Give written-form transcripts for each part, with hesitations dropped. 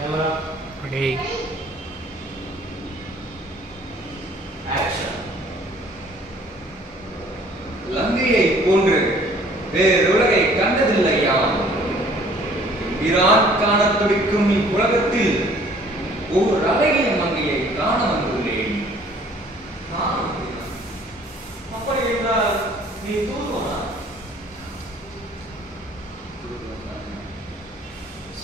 Ready. Action. லங்கையை போன்று வேறொருலகை கண்டதில்லையா? பிரான் காண துடிக்கும் இவ்வுலகத்தில் ஓர் அழகிய மங்கையை காண வந்துள்ளேன். அப்படி என்றால் நீ தூதுவனா?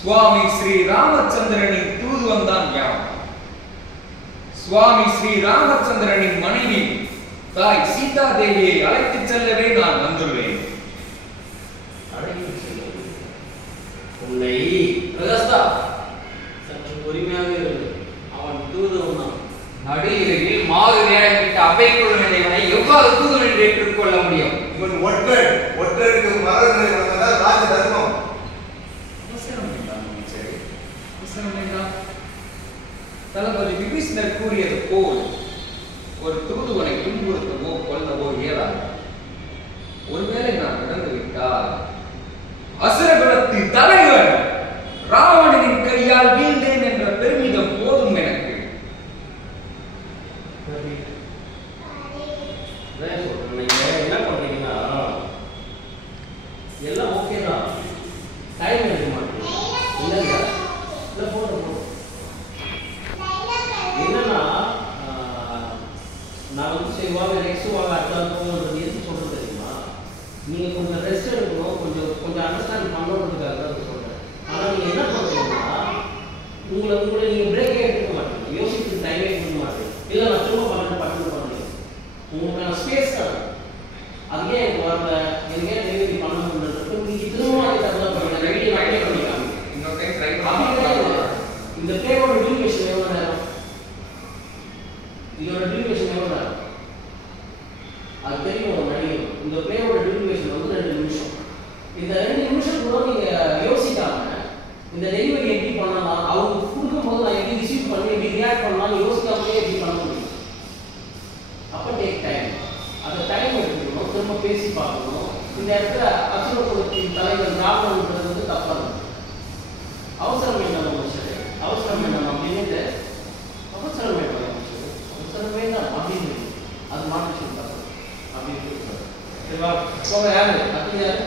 சுவாமி ஸ்ரீ ராமச்சந்திரனின் தூதுவன் தான் யார்? சுவாமி ஸ்ரீ ராமச்சந்திரனின் மனைவி தாய் சீதா தேவியை அழைத்துச் செல்லவே நான் வந்துள்ளேன். உன்னை பிரகஸ்தா சற்று பொறுமையாக இருந்து. அவன் தூதுவன் தான். நடுநிலையில் மாறு நேரமிட்டு அபை கொள்வனை எவ்வாறு தூதுவனில் ஏற்றுக்கொள்ள முடியும்? இவன் ஒற்றருக்கு மரணங்களை வழங்குவதால் ராஜ தர்மம். தளபதி விபீஷணர் கூறியது போல் ஒரு தூதுவனை துன்புறுத்தவோ கொல்லவோ இயலாது. ஒருவேளை நான் இறந்துவிட்டால் அசுரகுலத்தின் தலைவர் ராவணனின் கையால் வீழ்ந்தேன் என்ற பெருமிதம் போதும் எனக்கு. என்ன பண்றீங்கன்னா எல்லாம் ஓகே தான். டைம் எடுக்க மாட்டேங்க இல்லையா? இல்லை போதும். என்னன்னா நான் வந்து செய்வாங்க நெக்ஸ்ட் வாங்க அடுத்த எது சொல்றது தெரியுமா? நீங்க கொஞ்சம் ரெஸ்ட் எடுக்கணும், கொஞ்சம் அண்டர்ஸ்டாண்ட் பண்ணணுன்றதுக்காக தான் சொல்றேன். ஆனால் நீங்க என்ன பண்றீங்கன்னா உங்களை நீங்க பிரேக்கே எடுக்க மாட்டீங்க, யோசிச்சு டைமே கொடுக்க மாட்டீங்க. இல்லை நான் சும்மா பண்ண பண்ணுறேன் உங்களுக்கான ஸ்பேஸ் தான். அதுக்கே எனக்கு வரல, எனக்கு ஏன் டெலிவரி பண்ண முடியல, நீங்க திரும்ப அதை தரலாம் பண்ணுங்க. ரெடி ஆகிட்டே பண்ணிக்கலாம். இந்த பேரோட டியூரேஷன் எவ்வளோ நேரம்? இதோட டியூரேஷன் எவ்வளோ நேரம்? அது தெரியும் நடிகர். இந்த பிளேயோட டியூரேஷன் வந்து 2 நிமிஷம். இந்த 2 நிமிஷம் கூட நீங்க யோசிக்காம இந்த டெலிவரி எப்படி பண்ணலாம், அவங்க கொடுக்கும்போது நான் எப்படி ரிசீவ் பண்ணி எப்படி ரியாக்ட் பண்ணலாம் யோசிக்காமலே எப்படி பண்ண முடியும்? அப்போ டேக் டைம். அந்த டைம் எடுத்துக்கணும், திரும்ப பேசி பார்க்கணும். இந்த இடத்துல அசுரகுலத்தின் தலைவர் ராவணன்றது வந்து தப்பாக இருக்கு. அவசரம் வேண்டாம் மனுஷன், அவசரம் வேண்டாம் அப்படின்ட்டு அவசரம் வேண்டாம் மனுஷன், அவசரம் வேண்டாம் அப்படின்னு அது மாற்றி சொல்றாங்க அப்படின்னு. சரிவா? யாரு அப்படி யாரு